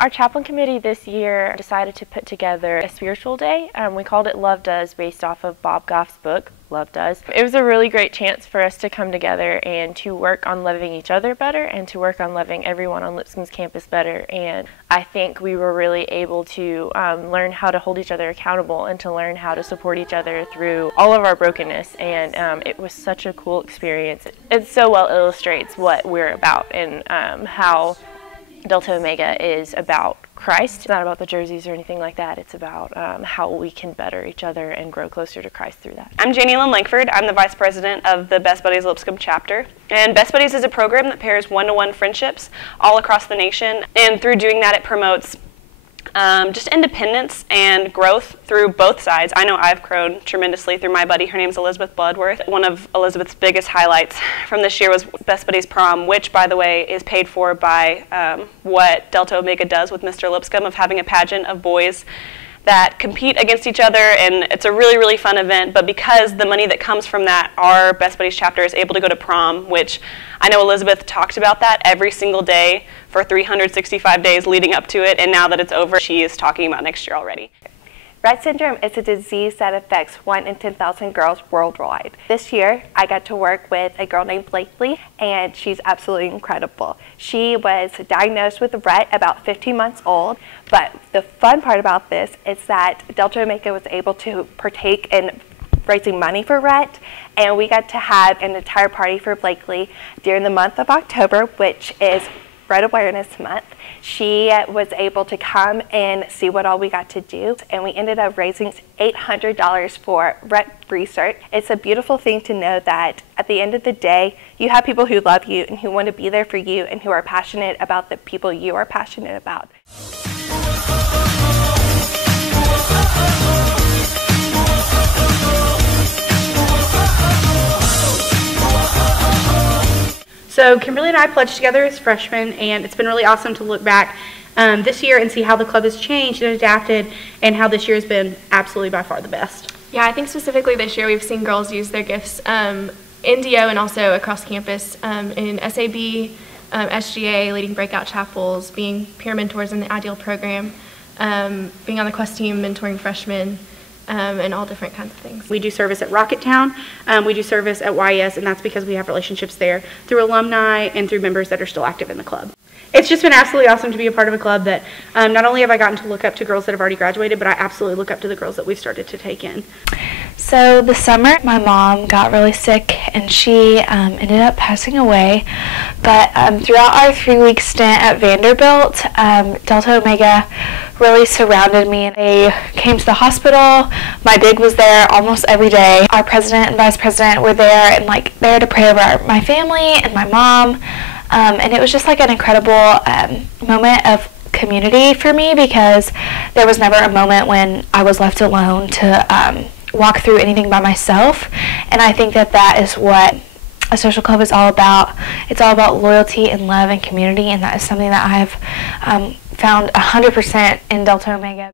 Our chaplain committee this year decided to put together a spiritual day. We called it Love Does, based off of Bob Goff's book, Love Does. It was a really great chance for us to come together and to work on loving each other better and to work on loving everyone on Lipscomb's campus better. And I think we were really able to learn how to hold each other accountable and to learn how to support each other through all of our brokenness. And it was such a cool experience. It so well illustrates what we're about and how Delta Omega is about Christ. It's not about the jerseys or anything like that. It's about how we can better each other and grow closer to Christ through that. I'm Janie Lynn Langford. I'm the Vice President of the Best Buddies Lipscomb chapter. And Best Buddies is a program that pairs one-to-one friendships all across the nation. And through doing that, it promotes just independence and growth through both sides. I know I've grown tremendously through my buddy. Her name's Elizabeth Bloodworth. One of Elizabeth's biggest highlights from this year was Best Buddies Prom, which, by the way, is paid for by what Delta Omega does with Mr. Lipscomb, of having a pageant of boys that compete against each other, and it's a really, really fun event. But because the money that comes from that, our Best Buddies chapter is able to go to prom, which I know Elizabeth talked about that every single day for 365 days leading up to it, and now that it's over, she is talking about next year already. Rett syndrome is a disease that affects 1 in 10,000 girls worldwide. This year, I got to work with a girl named Blakely, and she's absolutely incredible. She was diagnosed with Rett about 15 months old, but the fun part about this is that Delta Omega was able to partake in raising money for Rett, and we got to have an entire party for Blakely during the month of October, which is Rett Awareness Month. She was able to come and see what all we got to do, and we ended up raising $800 for Rett research. It's a beautiful thing to know that at the end of the day, you have people who love you and who want to be there for you and who are passionate about the people you are passionate about. So Kimberly and I pledged together as freshmen, and it's been really awesome to look back this year and see how the club has changed and adapted, and how this year has been absolutely by far the best. Yeah, I think specifically this year we've seen girls use their gifts in DO and also across campus in SAB, SGA, leading breakout chapels, being peer mentors in the Ideal program, being on the Quest team, mentoring freshmen, and all different kinds of things. We do service at Rocketown, we do service at YS, and that's because we have relationships there through alumni and through members that are still active in the club. It's just been absolutely awesome to be a part of a club that not only have I gotten to look up to girls that have already graduated, but I absolutely look up to the girls that we've started to take in. So this summer, my mom got really sick and she ended up passing away. But throughout our 3-week stint at Vanderbilt, Delta Omega really surrounded me. They came to the hospital. My big was there almost every day. Our president and vice president were there and there to pray over my family and my mom. And it was just an incredible moment of community for me, because there was never a moment when I was left alone to walk through anything by myself. And I think that that is what a social club is all about. It's all about loyalty and love and community, and that is something that I've found 100% in Delta Omega.